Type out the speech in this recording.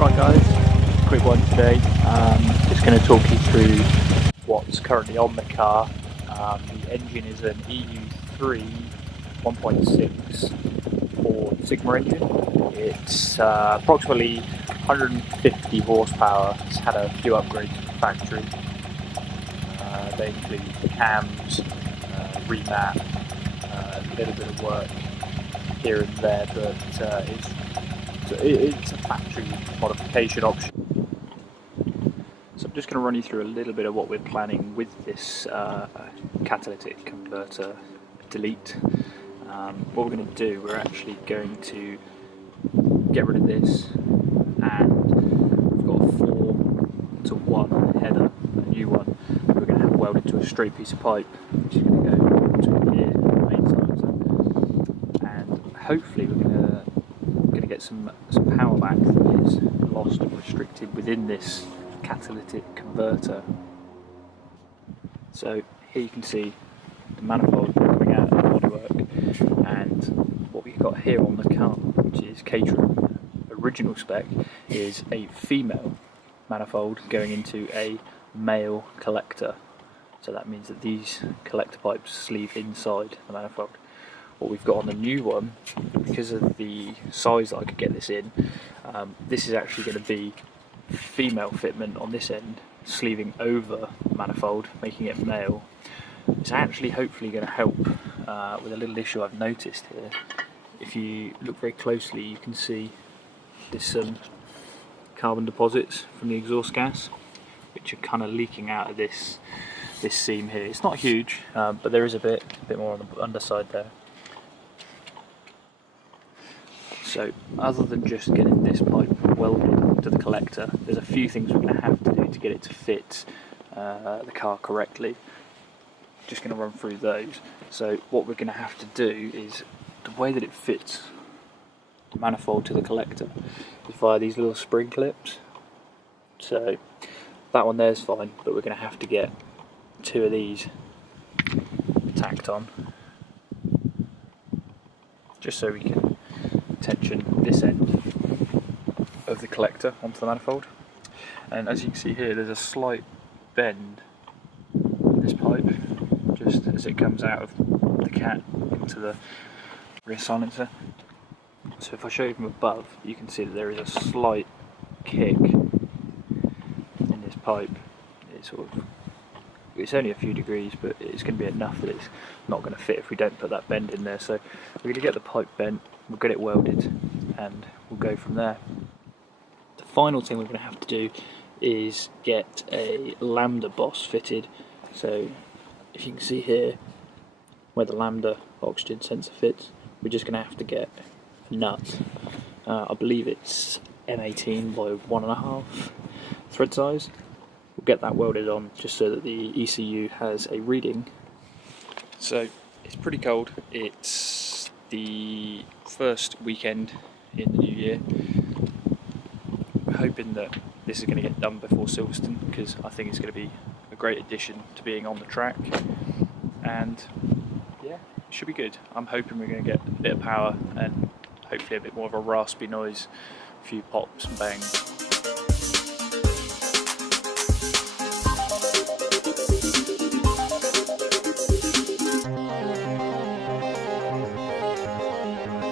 Right guys, quick one today. Just going to talk you through what's currently on the car. The engine is an EU3 1.6 Ford Sigma engine. It's approximately 150 horsepower. It's had a few upgrades from the factory. They include cams, remap, a little bit of work here and there, but it's a factory modification option. So I'm just going to run you through a little bit of what we're planning with this catalytic converter delete. What we're going to do, we're actually going to get rid of this, and we've got a 4-to-1 header, a new one. We're going to have welded to a straight piece of pipe, which is going to go between here and the main silencer, and hopefully we're going to get some power back that is lost and restricted within this catalytic converter. So here you can see the manifold coming out of the bodywork, and what we've got here on the car, which is Caterham original spec, is a female manifold going into a male collector. So that means that these collector pipes sleeve inside the manifold. What we've got on the new one, because of the size that I could get this in, this is actually going to be female fitment on this end, sleeving over the manifold, making it male. It's actually hopefully going to help with a little issue I've noticed here. If you look very closely, you can see there's some carbon deposits from the exhaust gas, which are kind of leaking out of this seam here. It's not huge, but there is a bit more on the underside there. So other than just getting this pipe welded to the collector, there's a few things we're going to have to do to get it to fit the car correctly. Just going to run through those. So what we're going to have to do is, the way that it fits the manifold to the collector is via these little spring clips. So that one there is fine, but we're going to have to get 2 of these tacked on, just so we can tension this end of the collector onto the manifold. And as you can see here, there's a slight bend in this pipe just as it comes out of the cat into the rear silencer. So if I show you from above, you can see that there is a slight kick in this pipe. It's only a few degrees, but it's going to be enough that it's not going to fit if we don't put that bend in there. So we're going to get the pipe bent, we'll get it welded, and we'll go from there. The final thing we're going to have to do is get a lambda boss fitted. So if you can see here where the lambda oxygen sensor fits, we're just going to have to get a nut. I believe it's M18 by 1.5 thread size. We'll get that welded on just so that the ECU has a reading. So it's pretty cold. It's the first weekend in the new year. We're hoping that this is going to get done before Silverstone, because I think it's going to be a great addition to being on the track, and yeah, it should be good. I'm hoping we're going to get a bit of power and hopefully a bit more of a raspy noise, a few pops and bangs.